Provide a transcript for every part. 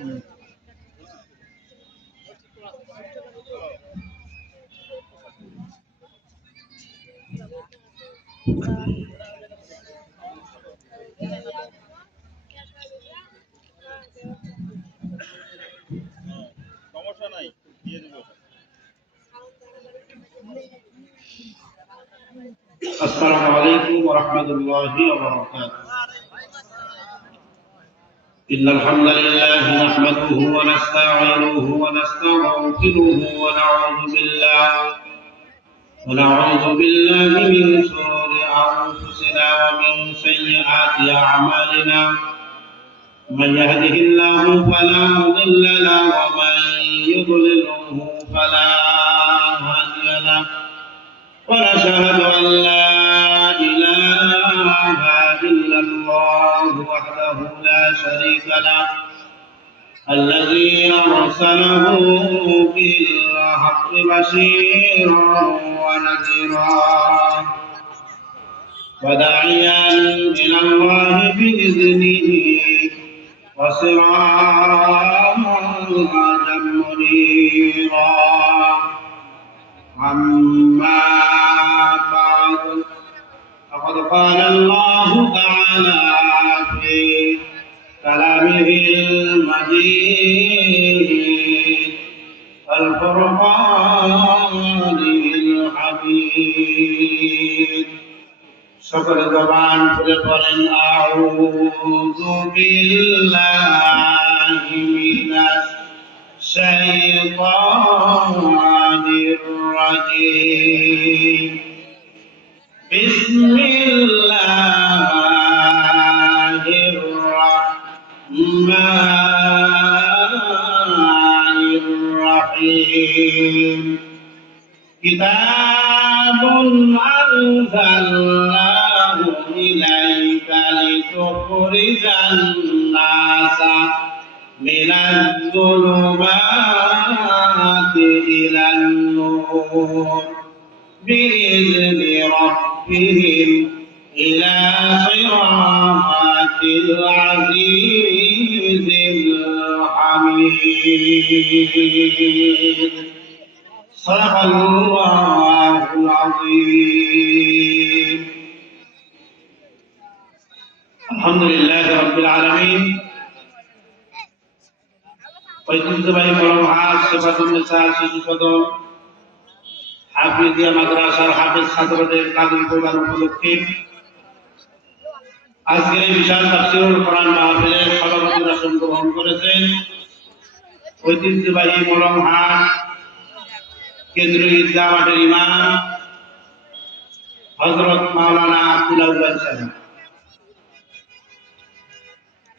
সমস্যা নাই, দিয়ে দিব। السلام عليكم ورحمة الله وبركاته. إن الحمد لله نحمده ونستعينه ونستغفره ونعوذ بالله من شرور أنفسنا ومن سيئات أعمالنا. من يهده الله فلا مضل له ومن يضلله فلا هادي له. ونشهد أن لا إله إلا الله وحده لا شريك له الذي أرسله بالحق بشيرا ونذيرا وداعيا إلى الله بإذنه وسراجا منيرا. أما بعد فقد قال الله تعالى في كلامه المجيد الفرقان الحميد. সকল জবান খুলে পড়েন আউযু বিল্লাহি মিনাশ শাইতানির রাজীম. বিসমিল্লাহির রাহমানির রাহিম. কিতাবুন আনজালনাহু ইলাইকা লিতুখরিজান নাসা মিনাজ যুলুমাতি ইলান নূর বিইذনি রাব্বিহিম ইলা সিরাতিল আজিজিল হামিদ. সাদাকাল্লাহুল আযীম. আলহামদুলিল্লাহি রাব্বিল আলামিন. ঐতিহ্যবাহী কলমহাট সেবাতুন্নেসা শিশু সদন হাফিজিয়া মাদ্রাসার হাফেজ ছাত্রদের কাদির প্রদান উপলক্ষে আজকের এই বিশাল তাফসীরুল কোরআন মাহফিলের সভাপতির আসন গ্রহণ করেছেন ঐতিহ্যবাহী কলমহাট কেন্দ্রীয় ঈদগাহ মাঠের ইমাম হযরত মাওলানা আব্দুল আউয়াল সাহেব।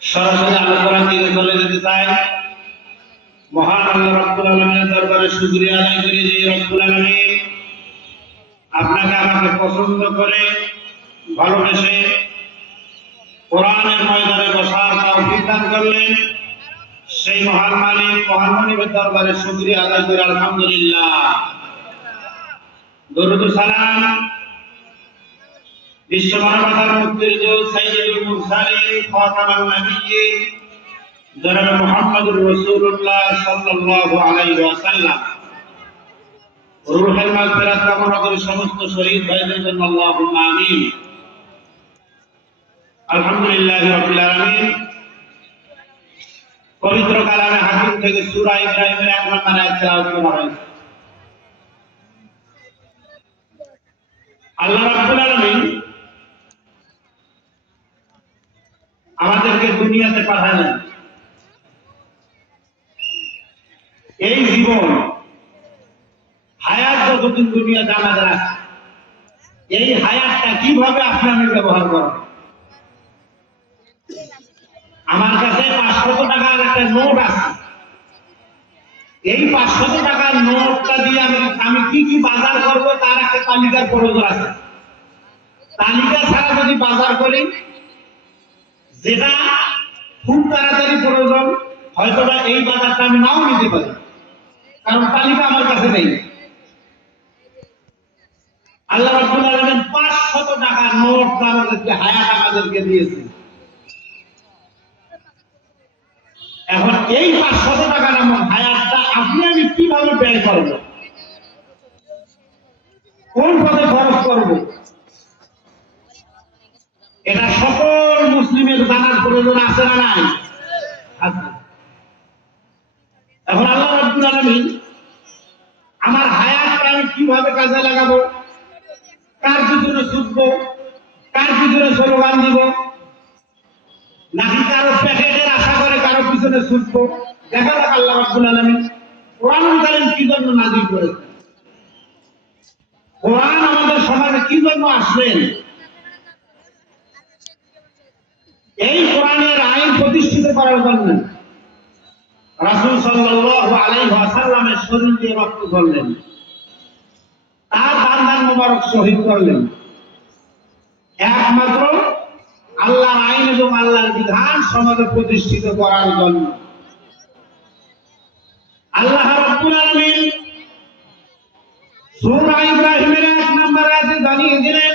সরাসরি আলোচনা দিয়ে চলে যেতে চাই। মহান আল্লাহ রাব্বুল আলামিনের দরবারে শুকরিয়া আদায় করি যে রব্বুল আলামিন আপনাকে আমাকে পছন্দ করে ভালোবেসে কোরআনের ময়দানে বসার তৌফিক দান করলেন। সেই মহান মালিক মহান মনিবের দরবারে শুকরিয়া আদায় করি আলহামদুলিল্লাহ। দরুদ ও সালাম বিশ্ব মানবতার মুক্তির জোত সাইয়্যিদুল মুরসালিন খাতামুন নবিয়্যিন জনাব মুহাম্মদুর রাসূলুল্লাহ সাল্লাল্লাহু আলাইহি ওয়াসাল্লাম রূহের মাগফিরাত কামনা করে সমস্ত শহীদ ভাইদের জন্য আল্লাহুম্মা আমিন। আলহামদুলিল্লাহি রাব্বিল আলামিন। পবিত্র কালামে হাকিম থেকে সূরা ইব্রাহিমের 1 নম্বর আয়াত তেলাওয়াত করা হয়েছে। আল্লাহ রাব্বুল আলামিন আমাদেরকে দুনিয়াতে পাঠালেন। এই জীবন হায়াত যতদিন দুনিয়াতে আমাদের আছে, এই হায়াতটা কিভাবে আপনি আমি ব্যবহার করব। আমার কাছে 500 টাকার একটা নোট আছে। এই 500 টাকার নোটটা দিয়ে আমি কি কি বাজার করব তার একটা তালিকার প্রয়োজন আছে। তালিকা ছাড়া যদি বাজার করি, যেটা খুব তাড়াতাড়ি প্রয়োজন, হয়তো এই বাজারটা আমি নাও নিতে পারি, কারণ তালিকা আমার কাছে নেই। আল্লাহ রাব্বুল আলামিন 500 টাকার নোট আমাদেরকে হায়াত আমাদেরকে দিয়েছে। এখন এই 500 টাকা নামক হায়াতটা আপনি আমি কিভাবে ব্যয় করব, কোন পথে খরচ করব, এটা সকল মুসলিমের জানার প্রয়োজন আছে না নাই? আছে। এখন আল্লাহ রাব্বুল আলামিন আমার হায়াতটা আমি কিভাবে কাজে লাগাবো, কার পিছনে ছুটবো, কার পিছনে স্লোগান দিব, নাকি কারো প্যাকেটের আশা করে কারো পিছনে ছুটবো, দেখা যাক আল্লাহ রাব্বুল আলামিন কোরআনুল কারীম কি জন্য নাযিল করেছেন, কোরআন আমাদের সমাজে কি জন্য আসলেন। এই কোরআনের আইন প্রতিষ্ঠিত করার জন্য রাসূল সাল্লাল্লাহু আলাইহি ওয়াসাল্লামের শরীর দিয়ে রক্ত ঝরলেন, তার দান মোবারক শহীদ করলেন, একমাত্র আল্লাহর আইন এবং আল্লাহর বিধান সমাজে প্রতিষ্ঠিত করার জন্য। আল্লাহ রাব্বুল আলামিন সূরা ইব্রাহিমের 1 নম্বর আয়াতে জানিয়ে দিলেন,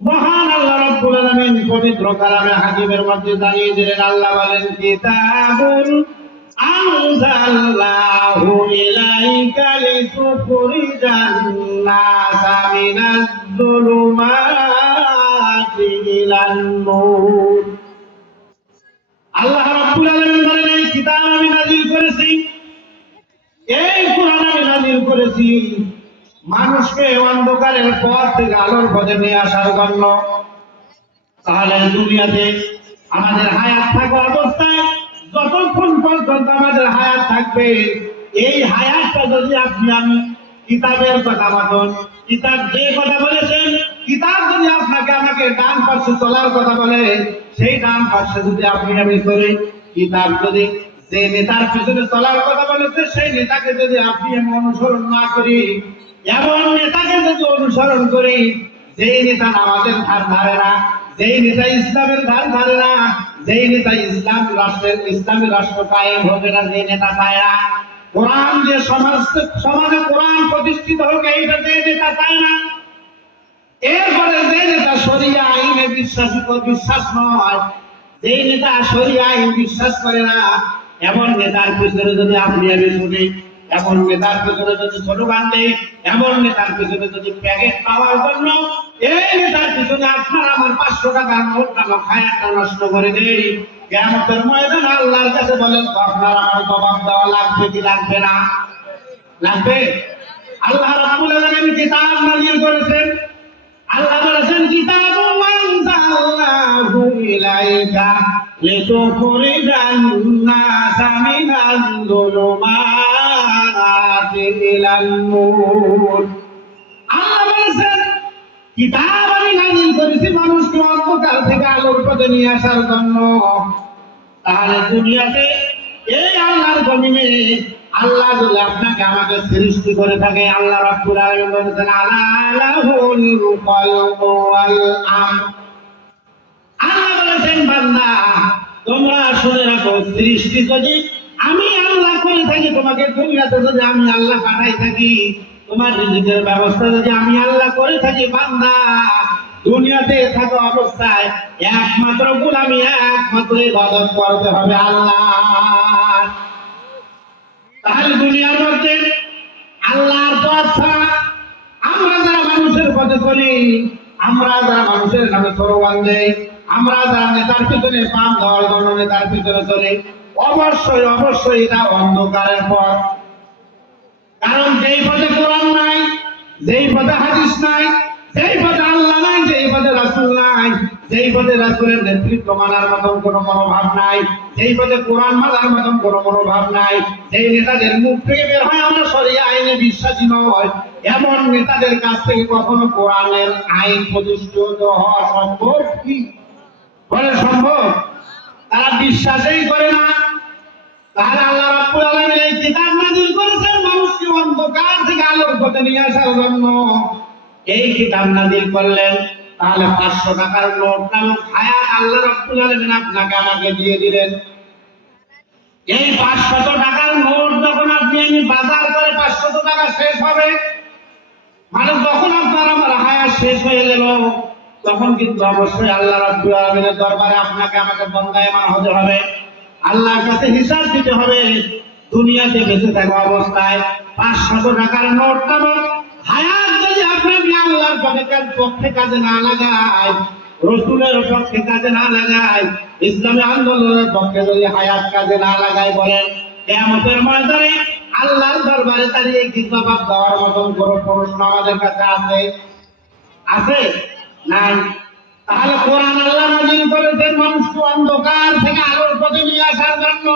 মহান আল্লাহ রাব্বুল আলামিন পবিত্র কালামে হাকিমের মধ্যে জানিয়ে দিলেন, আল্লাহ বলেন, কিতাবুন আনজালনাহু ইলাইকা লিতুখরিজান নাসা মিনাজ যুলুমাতি ইলান নূর। আল্লাহ রাব্বুল আলামিন বলেন, এই কিতাব আমি নাযিল করেছি, এই কোরআন আমি নাযিল করেছি মানুষকে অন্ধকারের পথ থেকে আলোর পথে নিয়ে আসার জন্য। তাহলে দুনিয়াতে আমাদের হায়াত থাকা অবস্থায় যতক্ষণ পর্যন্ত আমাদের হায়াত থাকবে, এই হায়াতটা যদি আপনি আমি কিতাবের কথা মতন, কিতাব যে কথা বলেছেন, কিতাব যদি আপনাকে আমাকে ডান পাশে চলার কথা বলে, সেই ডান পাশে যদি আপনি আমি চলি, কিতাব যদি যে নেতার পিছনে চলার কথা বলেছে, সেই নেতাকে যদি আপনি আমি অনুসরণ না করি, এমন নেতাকে যদি অনুসরণ করি যেই নেতা নামাজের ধার ধারে না, যেই নেতা ইসলামের ধার ধারে না, যেই নেতা ইসলামী রাষ্ট্র কায়েম হবে না, যে নেতা চায় না কোরআন যে সমাজে কোরআন প্রতিষ্ঠিত হোক, এইটা যে নেতা চায় না, এরপরে যে নেতা শরিয়া আইনে বিশ্বাস নয়, যেই নেতা শরিয়া আইন বিশ্বাস করে না, এমন নেতার পিছনে যদি আপনি আমি শুনি, এমন নেতার পিছনে যদি স্লোগান দেই, এমন নেতার পিছনে যদি প্যাকেট পাওয়ার জন্য এই নেতার পিছনে আপনার আমার 500 টাকার নোট নামক হায়াতটা নষ্ট করে দেই, কিয়ামতের ময়দানে আল্লাহর কাছে বলেন, তো আপনার আমার জবাব দেওয়া লাগবে কি লাগবে না? লাগবে। আল্লাহ রাব্বুল আলামিন কিতাব নাযিল করেছেন, আল্লাহ বলেছেন, কিতাবুন আনজালনাহু ইলাইকা লিতুখরিজান নাসা মিনাজ যুলুমাতি ইলান নূর। আল্লাহ বলেছেন, কিতাব আমি নাযিল করেছি মানুষকে অন্ধকার থেকে আলোর পথে নিয়ে আসার জন্য। তাহলে দুনিয়াতে এই আল্লাহর জমিনে আল্লাহ যদি আপনাকে আমাকে সৃষ্টি করে থাকে, আল্লাহ রাব্বুল আলামিন বলেছেন, আলা লাহুল খালকু ওয়াল আমর। আল্লাহ বলেছেন, বান্দা তোমরা শুনে রাখো, সৃষ্টি যদি আমি আল্লাহ করে থাকি, তোমাকে দুনিয়াতে যদি আমি আল্লাহ পাঠাই থাকি, তোমার রিজিকের ব্যবস্থা যদি আমি আল্লাহ করে থাকি, বান্দা দুনিয়াতে থাকা অবস্থায় একমাত্র গোলামি, একমাত্র ইবাদত করতে হবে আল্লাহ। তাহলে দুনিয়ার মধ্যে আল্লাহর পথ ছাড়া আমরা যারা মানুষের পথে চলি, আমরা যারা মানুষের নামে স্লোগান দেই, আমরা যারা নেতার পিছনে পাম দেওয়ার জন্য নেতার পিছনে চলি, অবশ্যই অবশ্যই এটা অন্ধকারের পথ। কারণ যেই পথে কোরআন নাই, যেই পথে হাদিস নাই, যেই পথে আল্লাহ নাই, যেই পথে রাসূল নাই, যেই পথে রাসূলের নেতৃত্ব মানার মতন কোনো মনোভাব নাই, যেই পথে কোরআন মানার মতন কোনো মনোভাব নাই, যেই নেতাদের মুখ থেকে বের হয় আমরা শরিয়া আইনে বিশ্বাসী নয়, এমন নেতাদের কাছ থেকে কখনো কোরআনের আইন প্রতিষ্ঠিত হওয়া সম্ভব কি? বলে সম্ভব? তারা বিশ্বাসই করে না। তাহলে আল্লাহ রাব্বুল আলামিন এই কিতাব নাযিল করেছেন মানুষকে অন্ধকার থেকে আলোর পথে নিয়ে আসার জন্য। এই কিতাব নাযিল করলেন, তাহলে 500 টাকার নোট নামক হায়াত আল্লাহ রাব্বুল আলামিন আপনাকে আমাকে দিয়ে দিলেন। এই 500 টাকার নোট যখন আপনি আমি বাজার করে 500 টাকা শেষ হবে, মানে যখন আপনার আমার হায়াত শেষ হয়ে গেল, তখন কিন্তু অবশ্যই আল্লাহ রাব্বুল আলামিনের দরবারে আপনাকে আমাকে বন্দায়মান হতে হবে। আল্লাহর কাছে হিসাব দিতে হবে। দুনিয়াতে বেঁচে থাকা অবস্থায় 500 টাকার নোট নামক হায়াত যদি আপনাকে আল্লাহর পক্ষে কাজে না লাগায়, রসুলের পক্ষে কাজে না লাগায়, ইসলামী আন্দোলনের পক্ষে যদি হায়াত কাজে না লাগায়, বলেন কিয়ামতের ময়দানে আল্লাহর দরবারে দাঁড়িয়ে কি জবাব দেওয়ার মতন কোনো প্রশ্ন আমাদের কাছে আছে? আছে? নাই। তাহলে কোরআন আল্লাহ নাযিল করেছেন মানুষকে অন্ধকার থেকে আলোর পথে নিয়ে আসার জন্য।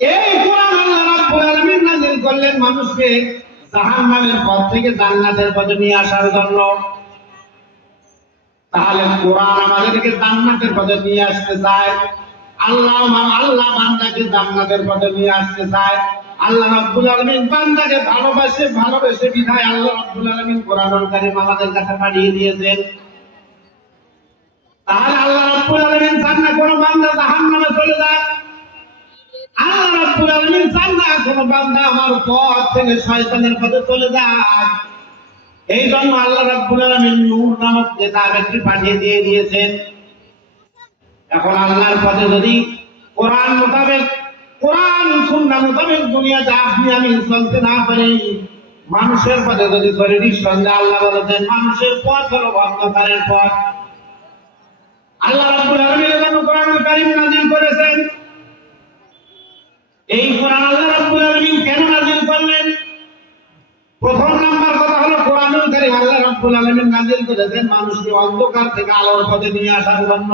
এই কোরআন আল্লাহ রাব্বুল আলামিন নাযিল করলেন মানুষকে জাহান্নামের পথ থেকে জান্নাতের পথে নিয়ে আসার জন্য। তাহলে কোরআন আমাদেরকে জান্নাতের পথে নিয়ে আসতে চায়। আল্লাহ বান্দাকে জান্নাতের পথে নিয়ে আসতে চায়। আল্লাহ রাব্বুল আলামিন বান্দাকে ভালোবেসে বিধায় আল্লাহ রাব্বুল আলামিন কোরআনুল কারীম আমাদের কাছে পাঠিয়ে দিয়েছেন। তাহলে আল্লাহ রাব্বুল আলামিন চান না কোনো বান্দা জাহান্নামে চলে যায়। আল্লাহ রাব্বুল আলামিন চান না কোনো বান্দা আমার পথ থেকে শয়তানের পথে চলে যায়। এই জন্য আল্লাহ রাব্বুল আলামিন নূর নামক কিতাব একটি পাঠিয়ে দিয়েছেন। এখন আল্লাহর পথে যদি কোরআন মোতাবেক, কোরআন সুন্নাহ মোতাবেক দুনিয়াতে আপনি আমি চলতে না পারি, মানুষের পথে যদি চলে, নিঃসন্দেহে আল্লাহ বলেছেন মানুষের পথ হলো অন্ধকারের পথ। আল্লাহ রাব্বুল আলামিন এজন্য কোরআনুল কারীম নাযিল করেছেন। এই কোরআন আল্লাহ রাব্বুল আলামিন কেন নাযিল করলেন? প্রথম নাম্বার কথা হলো কোরআনুল কারীম আল্লাহ রাব্বুল আলামিন নাযিল করেছেন মানুষকে অন্ধকার থেকে আলোর পথে নিয়ে আসার জন্য।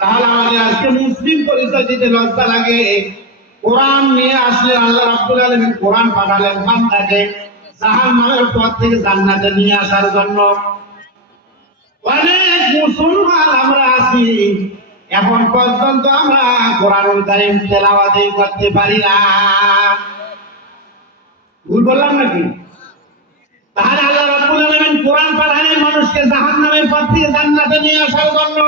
তাহলে আমাদের আজকে মুসলিম পরিচয় দিতে লজ্জা লাগে। কোরআন নিয়ে আসলে আল্লাহ রাব্বুল আলামিন কোরআন পাঠালেন বান্দাকে জাহান্নামের পথ থেকে জান্নাতে নিয়ে আসার জন্য। অনেক মুসলমান আমরা আছি, এখন পর্যন্ত আমরা কোরআনুল কারীম তেলাওয়াত করতে পারি না। ভুল বললাম নাকি? তাহলে আল্লাহ রাব্বুল আলামিন কোরআন পাঠালেন মানুষকে জাহান্নামের পথ থেকে জান্নাতে নিয়ে আসার জন্য।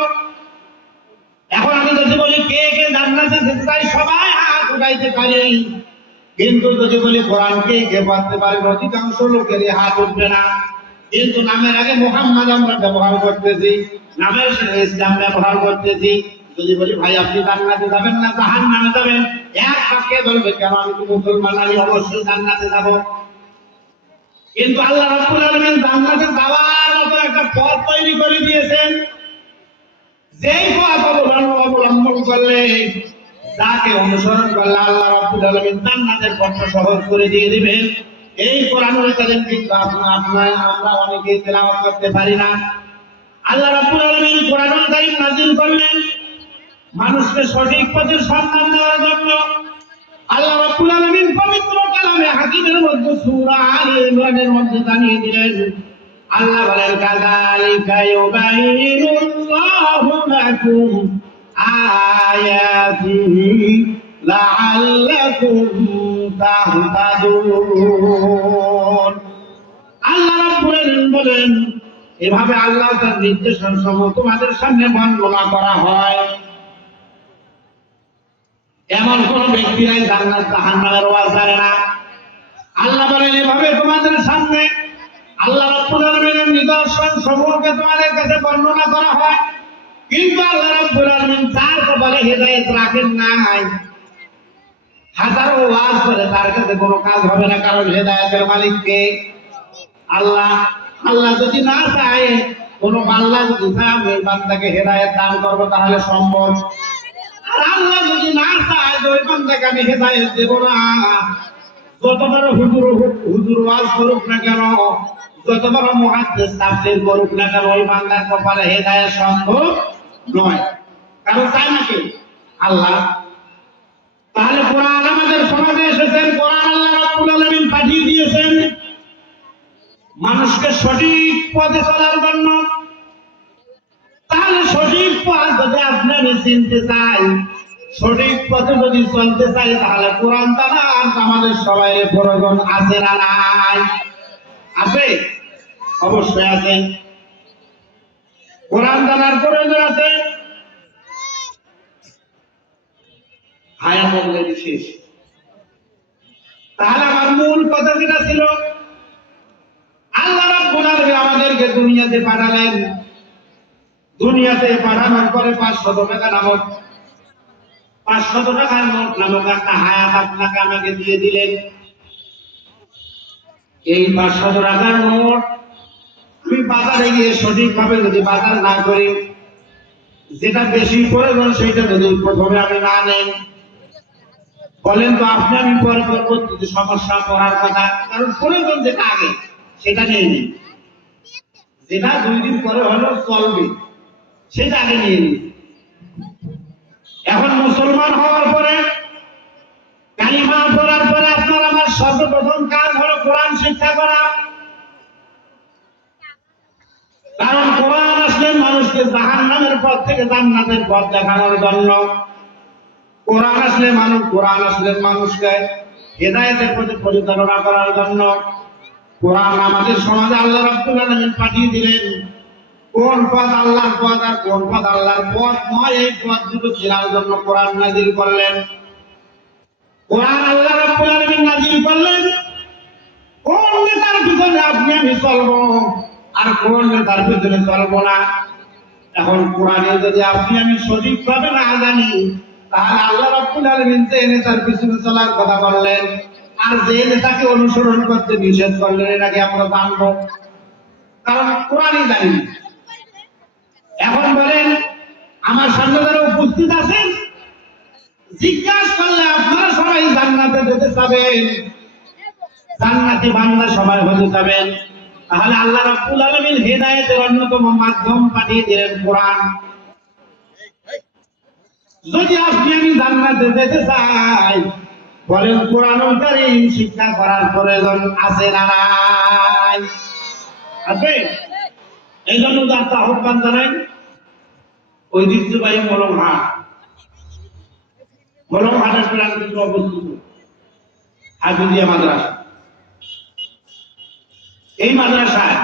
এখন আমি যদি বলি কে কে জান্নাতে যেতে চাই, সবাই হাত উঠাইতে পারি, কিন্তু যদি বলি কোরআন কে কে পড়তে পারে, অধিকাংশ লোকেরই হাত উঠবে না। কিন্তু নামের আগে মুহাম্মদ আমরা ব্যবহার করতেছি, নামের সাথে ইসলাম ব্যবহার করতেছি। যদি বলি ভাই আপনি জান্নাতে যাবেন না জাহান্নামে যাবেন, এক বাক্যে বলবে কেন আমি তো মুসলমান, আমি অবশ্যই জান্নাতে যাব। কিন্তু আল্লাহ রাব্বুল আলামিন জান্নাতে যাওয়ার মতো একটা পথ তৈরি করে দিয়েছেন। যেই পথ অবলম্বন করলে, যাকে অনুসরণ করলে আল্লাহ রাব্বুল আলামিন জান্নাতের পথ সহজ করে দিয়ে দিবেন। এই কোরআনুল কারীম কিন্তু আমরা অনেকেই তেলাওয়াত করতে পারি না। আল্লাহ রাব্বুল আলামিন কোরআনুল কারীম নাযিল করলেন মানুষকে সঠিক পথের সন্ধান দেওয়ার জন্য। আল্লাহ রাব্বুল আলামিন পবিত্র কালামে হাকিমের মধ্যে সূরা আলে ইমরানের মধ্যে জানিয়ে দিলেন, আল্লাহ বলেন কাযালিকা ইউবাইয়িনুল্লাহু লাকুম আয়াতিহি লাআল্লাকুম তাহতাদুন। আল্লাহ রাব্বুল আলামিন বলেন এভাবে আল্লাহ তার নির্দেশনাসমূহ তোমাদের সামনে বর্ণনা করা হয়। এমন কোন ব্যক্তি নাই জান্নাত জাহান্নামের ওয়াজ জানে না। আল্লাহ বলেন এভাবে তোমাদের সামনে আল্লাহ রাব্বুল আলামিনের নিদর্শন সমূহকে তোমাদের কাছে বর্ণনা করা হয়। কিন্তু আল্লাহ রাব্বুল আলামিন যার কপালে হেদায়েত রাখেন নাই, হাজারো ওয়াজ করে তার কাছে কোনো কাজ হবে না, কারণ হেদায়েতের মালিক কে? আল্লাহ। আল্লাহ যদি না চায়, কোন বান্দা যদি চায় আমি বান্দাকে হেদায়েত দান করবো, তাহলে সম্ভব। আর আল্লাহ যদি না চায় ওই বান্দাকে আমি হেদায়েত দেব না, যত বড় হুজুর ওয়াজ করুক না কেন, যত বড় মুহাদ্দিস তাফসীর করুক না কেন, ওই বান্দার কপালে হেদায়েত সম্ভব নয়। কারণ চায় নাকি? আল্লাহ। তাহলে কোরআন আমাদের সমাজে এসেছেন, কোরআন আল্লাহ রাব্বুল আলামিন পাঠিয়ে দিয়েছেন মানুষকে সঠিক পথে চলার জন্য। তাহলে সঠিক পথ যদি আপনি আমি চিনতে চাই, সঠিক পথে যদি চলতে চাই, তাহলে কোরআন জানা আমাদের সবাই প্রয়োজন আছে না নাই? আছে, অবশ্যই আছে। কোরআন জানার প্রয়োজন আছে। হায়াত অলরেডি শেষ। তাহলে আমার মূল কথা যেটা ছিল, আল্লাহ রাব্বুল আলামিন আমাদেরকে দুনিয়াতে পাঠালেন দুনিয়াতে পাঠানোর পরে 500 টাকা নামক 500 টাকার নোট নামক একটা হায়াত আপনাকে আমাকে দিয়ে দিলেন। এই 500 টাকার নোট আমি বাজারে গিয়ে সঠিকভাবে যদি বাজার না করি, যেটা বেশি প্রয়োজন সেটা যদি প্রথমে আমি না নেই, বলেন তো আপনি আমি পরে পরবর্তীতে সমস্যা পড়ার কথা, কারণ প্রয়োজন যেটা আগে সেটা নিয়ে নিই, যেটা 2 দিন পরে হলেও চলবে সেটা আগে নিয়ে নিই। এখন মুসলমান হওয়ার পরে, কালিমা পড়ার পরে আপনার আমার সর্বপ্রথম কাজ হলো কোরআন শিক্ষা করা। কারণ কোরআন আসলে মানুষকে জাহান্নামের পথ থেকে জান্নাতের পথ দেখানোর জন্য। কোরআন আসলে মানুষকে হেদায়েতের পথে পরিচালনা করার জন্য। কোরআন আমাদের সমাজে আল্লাহ রাব্বুল আলামিন পাঠিয়ে দিলেন। কোন পথ আল্লাহর পথ আর কোন পথ আল্লাহর পথ নয়, এই পথ দুটো চেনার জন্য কোরআন নাযিল করলেন। কোরআন আল্লাহ রাব্বুল আলামিন নাযিল করলেন কোন নেতার পিছনে আপনি আমি চলবো আর কোন নেতার পিছনে চলবো না। এখন কোরআনে যদি আপনি আমি সঠিকভাবে না জানি, তাহলে আল্লাহ রাব্বুল আলামিন যে নেতার পিছনে চলার কথা বললেন আর যে নেতাকে অনুসরণ করতে নিষেধ করলেন, এটাকে আমরা জানবো, কারণ কোরআনই জানি না। এখন বলেন, আমার সামনে যারা উপস্থিত আছেন, জিজ্ঞাসা করলে আপনারা সবাই জান্নাতে যেতে চাবেন, জান্নাতি বান্দা সবাই হতে চাবেন, তাহলে আল্লাহ রাব্বুল আলামিন হেদায়েতের অন্যতম মাধ্যম পাঠিয়ে দিলেন কোরআন। যদি আপনি আমি জান্নাতে যেতে চাই, বলেন কোরআনুল কারীম শিক্ষা করার প্রয়োজন আছে না নাই? আছে। এই জন্য যাত্রা আহ্বান জানাই ঐতিহ্যবাহী মলমহাটের প্রান্তে অবস্থিত হাফিজিয়া মাদ্রাসা। এই মাদ্রাসায়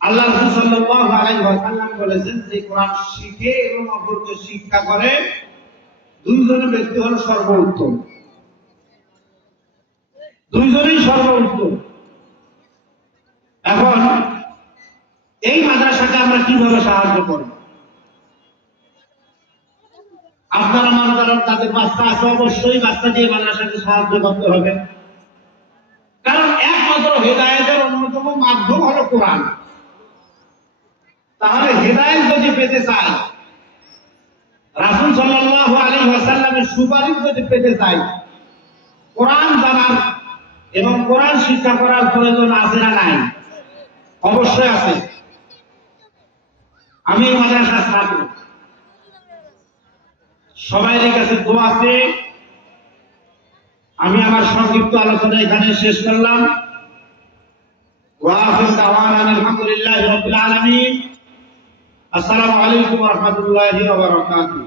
আল্লাহ রাসূল সাল্লাল্লাহু আলাইহি ওয়াসাল্লাম বলেছেন, যে কোরআন শিখে এবং অপরকে শিক্ষা করে, দুইজনের ব্যক্তি হল সর্বোত্তম। দুইজনেই সর্বোত্তম। এখন এই মাদ্রাসাকে আমরা কিভাবে সাহায্য করব? আপনারা মনে করেন তাদের বাচ্চা আছে, অবশ্যই বাচ্চা দিয়ে মাদ্রাসাকে সাহায্য করতে হবে, কারণ একমাত্র হেদায়েতের অন্যতম মাধ্যম হলো কোরআন। তাহলে হেদায়েত যদি পেতে চাই, রাসূল সাল্লাল্লাহু আলাইহি ওয়াসাল্লামের সুপারিশ যদি পেতে চাই, কোরআন জানার এবং কোরআন শিক্ষা করার প্রয়োজন আছে না নাই? অবশ্যই আছে। আমি মাদ্রাসার ছাত্র, সবাইয়ের কাছে দোয়া আছে। আমি আমার সংক্ষিপ্ত আলোচনা এখানে শেষ করলাম। ওয়া আখিরু দাওয়ানা আলহামদুলিল্লাহি রাব্বিল আলামিন। আসসালামু আলাইকুম ওয়া রাহমাতুল্লাহি ওয়া বারাকাতুহু।